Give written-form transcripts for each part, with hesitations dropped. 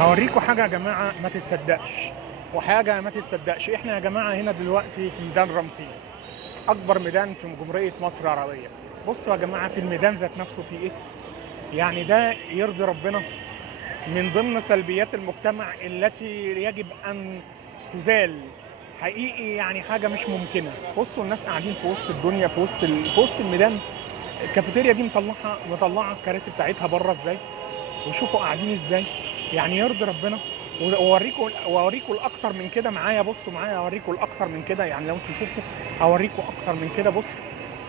هوريكم حاجة يا جماعة ما تتصدقش، وحاجة ما تتصدقش. احنا يا جماعة هنا دلوقتي في ميدان رمسيس، أكبر ميدان في جمهورية مصر العربية. بصوا يا جماعة في الميدان ذات نفسه في إيه؟ يعني ده يرضي ربنا؟ من ضمن سلبيات المجتمع التي يجب أن تزال حقيقي، يعني حاجة مش ممكنة. بصوا الناس قاعدين في وسط الدنيا، في وسط الميدان. الكافيتيريا دي مطلعة الكراسي بتاعتها بره ازاي، وشوفوا قاعدين ازاي. يعني يرضي ربنا؟ واوريكم الاكتر من كده معايا. بصوا معايا اوريكم الاكتر من كده، يعني لو انتوا شوفوا اوريكم اكتر من كده. بص،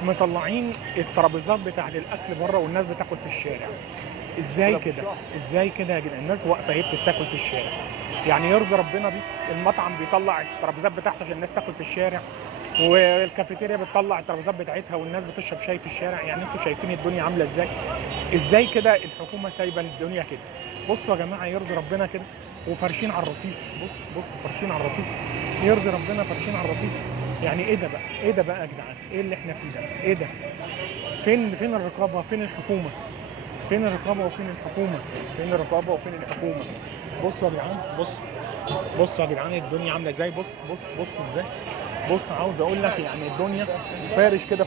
مطلعين الترابيزات بتاعت الاكل بره والناس بتاكل في الشارع. ازاي كده؟ ازاي كده يا جدعان؟ الناس واقفه اهي بتاكل في الشارع. يعني يرضي ربنا دي؟ المطعم بيطلع الترابيزات بتاعته عشان الناس تاكل في الشارع، والكافيتيريا بتطلع الترابيزات بتاعتها والناس بتشرب شاي في الشارع. يعني انتوا شايفين الدنيا عامله ازاي؟ ازاي كده الحكومه سايبه الدنيا كده؟ بصوا يا جماعه يرضي ربنا كده؟ وفارشين على الرصيف. بص فارشين على الرصيف. يرضي ربنا فارشين على الرصيف؟ يعني ايه ده بقى؟ ايه ده بقى يا جدعان؟ ايه اللي احنا فيه ده؟ ايه ده؟ فين الرقابه؟ فين الحكومه؟ فين الرقابه وفين الحكومه؟ فين الرقابه وفين الحكومه؟ بصوا يا جدعان، بصوا يا جدعان الدنيا عامله ازاي. بصوا ازاي. بص عاوز اقول لك يعني الدنيا فارش كده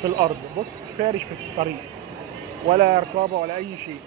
في الارض. بص فارش في الطريق، ولا رقابه ولا اي شيء.